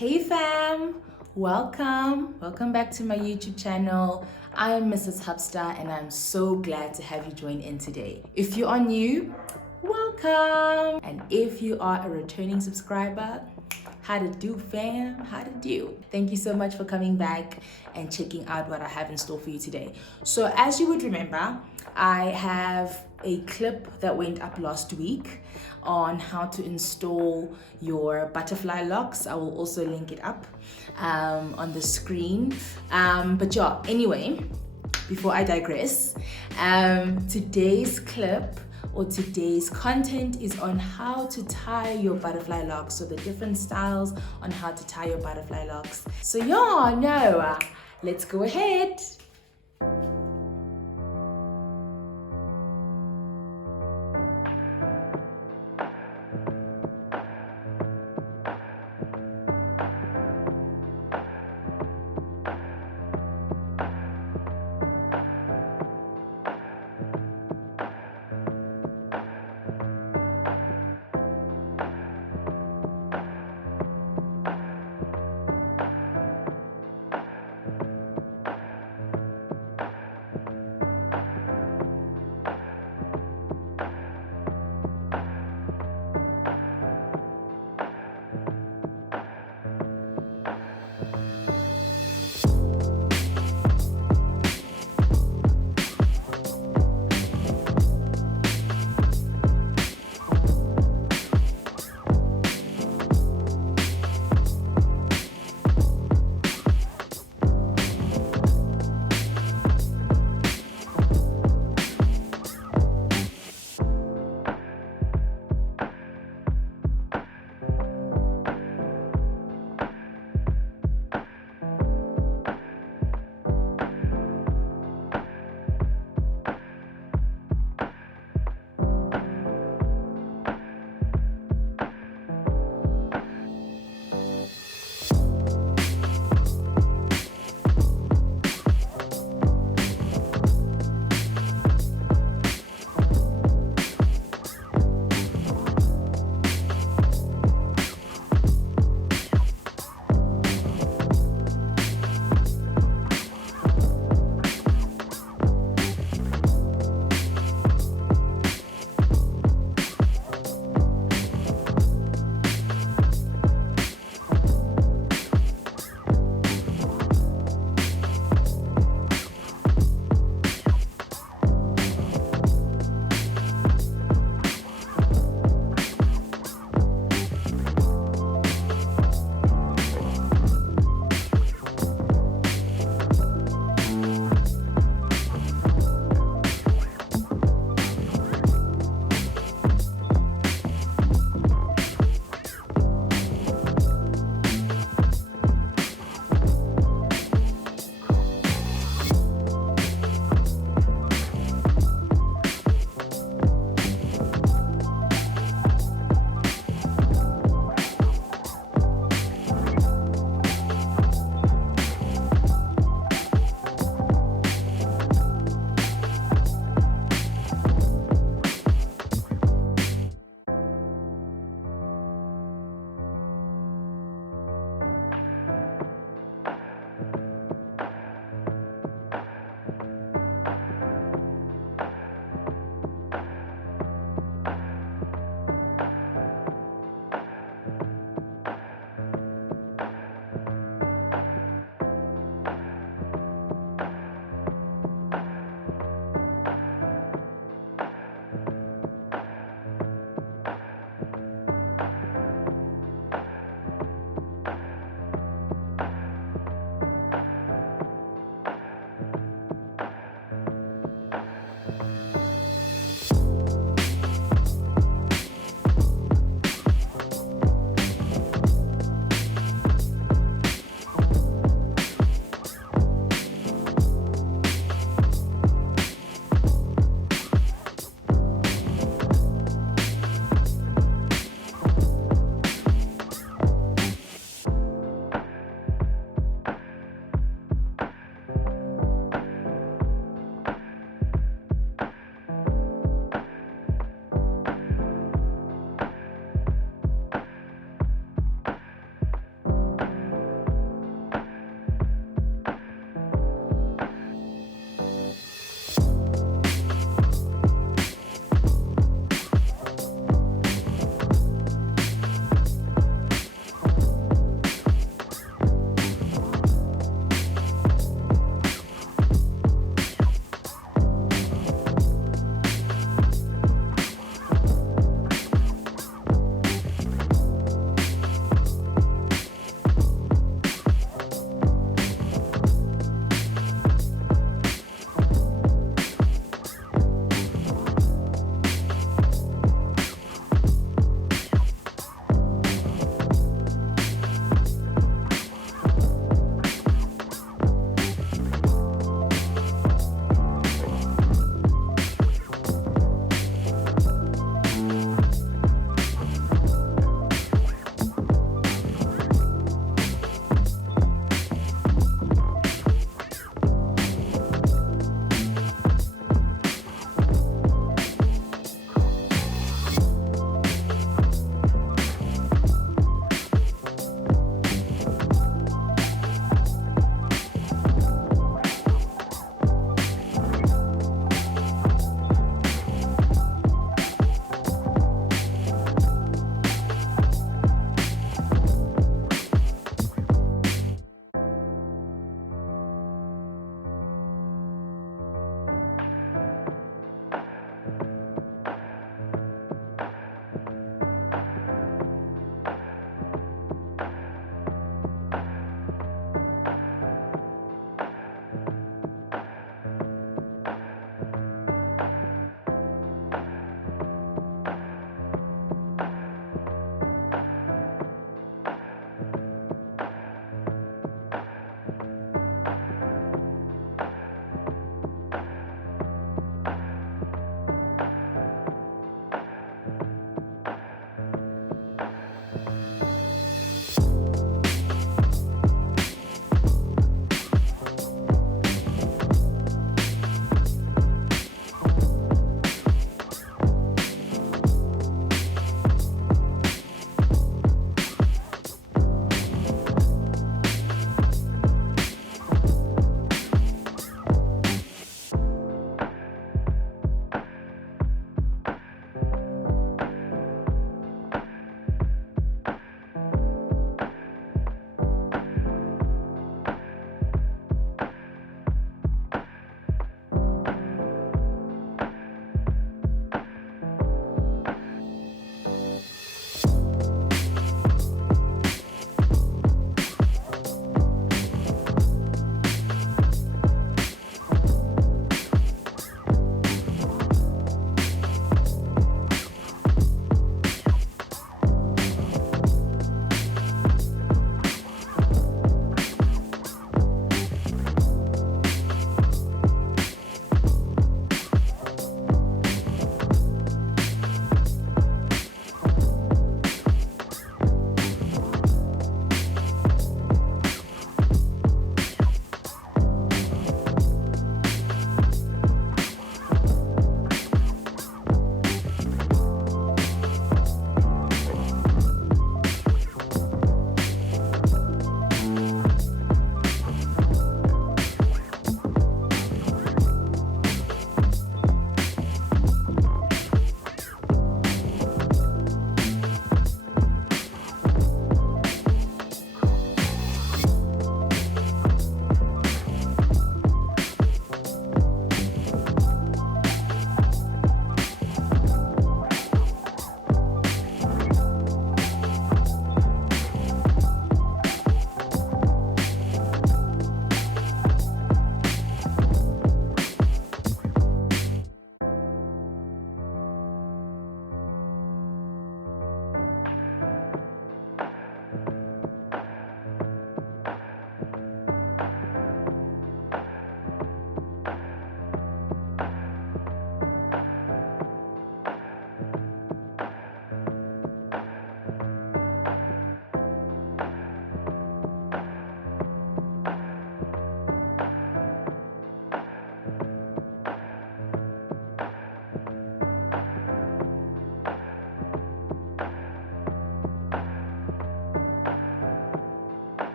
Hey fam, welcome back to my YouTube channel. I am Mrs. Habster and I'm so glad to have you join in today. If you are new, welcome. And if you are a returning subscriber, how to do fam, how to do. Thank you so much for coming back and checking out what I have in store for you today. So as you would remember, I have a clip that went up last week on how to install your butterfly locks. I will also link it up on the screen. But yeah, anyway, before I digress, today's clip or today's content is on how to tie your butterfly locks. So the different styles on how to tie your butterfly locks. So yeah, no, let's go ahead.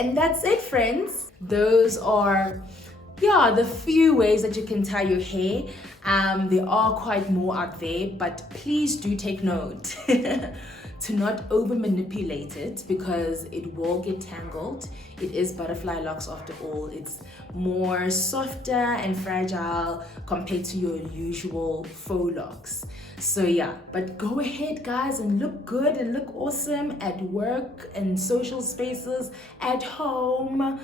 And that's it, friends. Those are the few ways that you can tie your hair. There are quite more out there, but please do take note to not over manipulate it, because it will get tangled. It is butterfly locks after all. It's more softer and fragile compared to your usual faux locks. So yeah, but go ahead guys and look good and look awesome at work and social spaces, at home.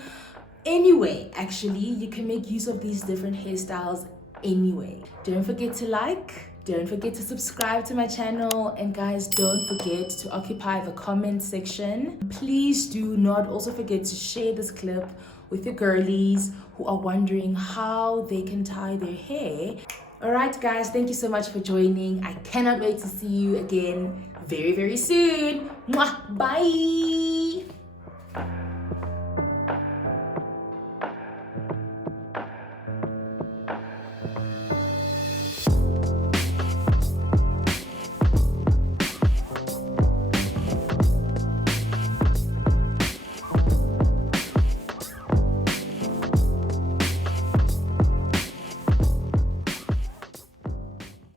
Anyway, actually, you can make use of these different hairstyles anyway. Don't forget to like, don't forget to subscribe to my channel, and guys, don't forget to occupy the comment section. Please do not also forget to share this clip with your girlies who are wondering how they can tie their hair. Alright guys, thank you so much for joining. I cannot wait to see you again very, very soon. Mwah! Bye!